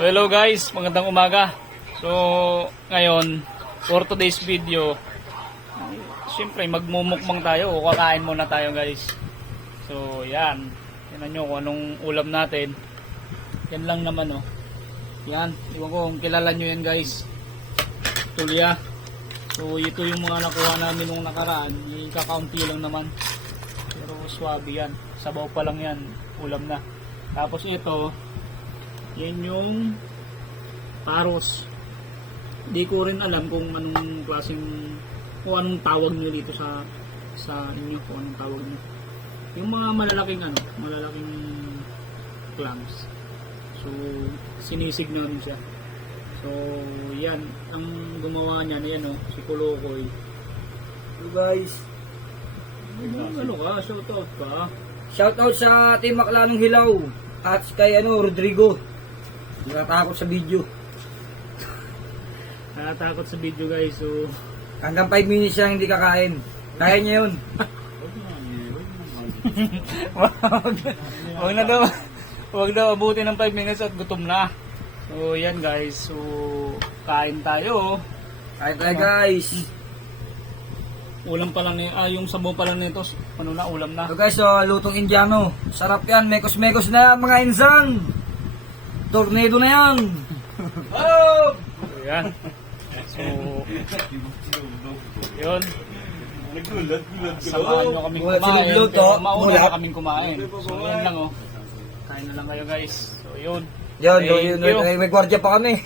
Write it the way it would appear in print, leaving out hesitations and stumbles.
So hello guys, magandang umaga. So ngayon, for today's video, siyempre magmumukbang tayo o kakain muna tayo guys. So yan, tingnan nyo kung anong ulam natin. Yan lang naman oh. Yan, iwan ko kung kilala nyo yan guys. Tulya. So ito yung mga nakuha namin nung nakaraan. Yung kakaunti lang naman. Pero swabe yan. Sabaw pa lang yan, ulam na. Tapos ito, yan yung paros. Di ko rin alam kung anong klaseng o anong tawag niyo dito sa inyo, kung anong tawag niyo. Yung mga malalaking clams. So sinisig namin siya. So yan ang gumawa niya, yan si Kulokoy. Hello guys. Ano ka? Shoutout ka? Shoutout sa Team Maklanong Hilaw at kay Rodrigo. Hindi natatakot sa video. Nakatakot sa video guys. So Hanggang 5 minutes siya hindi kakain. Kaya niya yun. Wag na abutin ng 5 minutes at gutom na. So yan guys. So kain tayo. Kaya tayo guys. Ulam pa lang yung sabaw pa lang nito. Ano na, ulam na. So guys, lutong Indiano. Sarap yan. Mekos-mekos na yan, mga insang. Tornado na yan. Oh! So yan. So yun. Samahan nyo kaming Wala kumain. sinugluto, Pero mauna mulat. na kaming kumain. So yan lang oh. Kain na lang kayo guys. So yun. Yun, Thank you. may gwardiya pa kami.